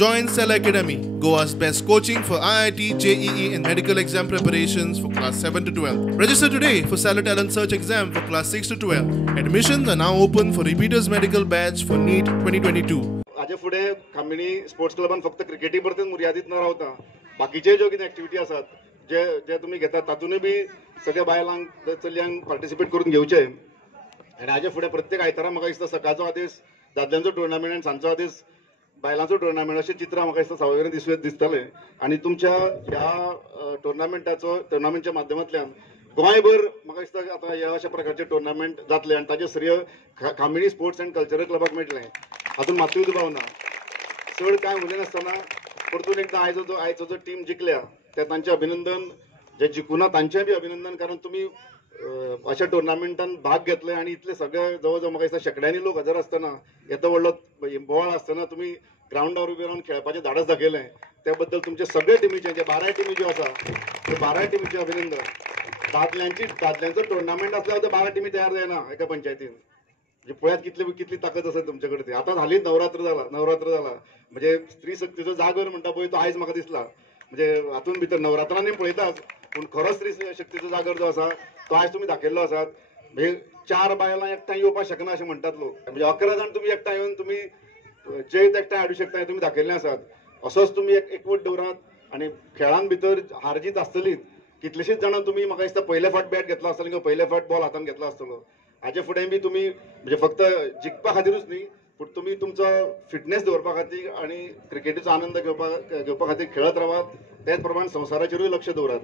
Join Cell Academy, Goa's best coaching for IIT, JEE and medical exam preparations for class 7 to 12. Register today for Cell Talent Search exam for class 6 to 12. Admissions are now open for repeaters medical batch for NEET 2022. हाजे फुडें खामणी sports क्लबान फक्त क्रिकेटी परतून मर्यादित न रावता बाकीचे ज्यो कितें एक्टिविटी आसात जे जे तुमी घेतात तातूंतय बी सगळ्या बायलांक चलयांक पार्टिसिपेट करून घेवचे आनी हाजे फुडें प्रत्येक आयतारा म्हाका दिसता सकाळचो आदेश दादल्यांचो टुर्नामेंट आनी सांजचो आदेश बायलांचो टुर्नामेंट अशें चित्र म्हाका दिसता सावयवेरें दिसतलें आनी तुमच्या ह्या टुर्नामेंटच्या माध्यमांतल्यान गोंयभर म्हाका दिसता आतां ह्या अशा प्रकारचे टुर्नामेंट जातले आनी ताजे श्रेय खामणी स्पोर्ट्स एंड कल्चरल क्लबाक मेळटलें हातून मात्तूय दुबाव ना चड कांय उलयनासतना परतून एकदां आयचो जो टीम जिखल्या ते तांचें अभिनंदन जे जिखूना तांचें बी अभिनंदन कारण तुमी अशा टुर्नामेंटान भाग घेतले आणि इतले सगळे जवळ जवळ म्हाका दिसता शेकड्यांनी लोक हजर आसतना येतो व्हडलो बोवाळ आसतना तुमी ग्राउंडार उबे रावन खेळपाचें धाडस दाखयलें त्या बद्दल तुमचे सगळे टिमीचे जे 12 टिमी ज्यो आसा ते 12 टिमीचे अभिनंदन दादल्यांचो टुर्नामेंट आसल्यार 12 टिमी तयार जायना एका पंचायतीन म्हणजे पळयात कितली ताकद आसा तुमचे कडेन ती आतां हालींच नवरात्र जाला म्हणजे स्त्री शक्तीचो जागर म्हणटा पळय तो आयज म्हाका दिसला म्हणजे हातून भितर नवरात्रांनी पळयतात पूण खरो स्त्री शक्तीचो जागर जो आसा तो आज तुम्ही दाखयल्लो आसात म्हणजे 4 बायलां एकठांय येवपाक शकना अशें म्हणटात लोक म्हणजे 11 जाण तुम्ही एकठांय येवन तुम्ही जैत एकठांय हाडूं शकता हें तुम्ही दाखयल्लें आसात असोच तुम्ही एकवट दवरात आनी खेळान भितर हार जीत आसतलीच कितलीशींच जाणां तुम्ही म्हाका दिसता पयले फावट बॅट घेतलो आसतलो किंवा पयले फावट बॉल हातान घेतलो आसतलो हाजे फुडें बी तुम्ही म्हणजे फक्त जिखपा खातीरूच न्ही पूण तुमी तुमचो फिटनेस दवरपा खातीर आनी क्रिकेटीचो आनंद घेवपा खातीर खेळत रावात तेच प्रमाण संवसाराचेरूय लक्ष दवरात.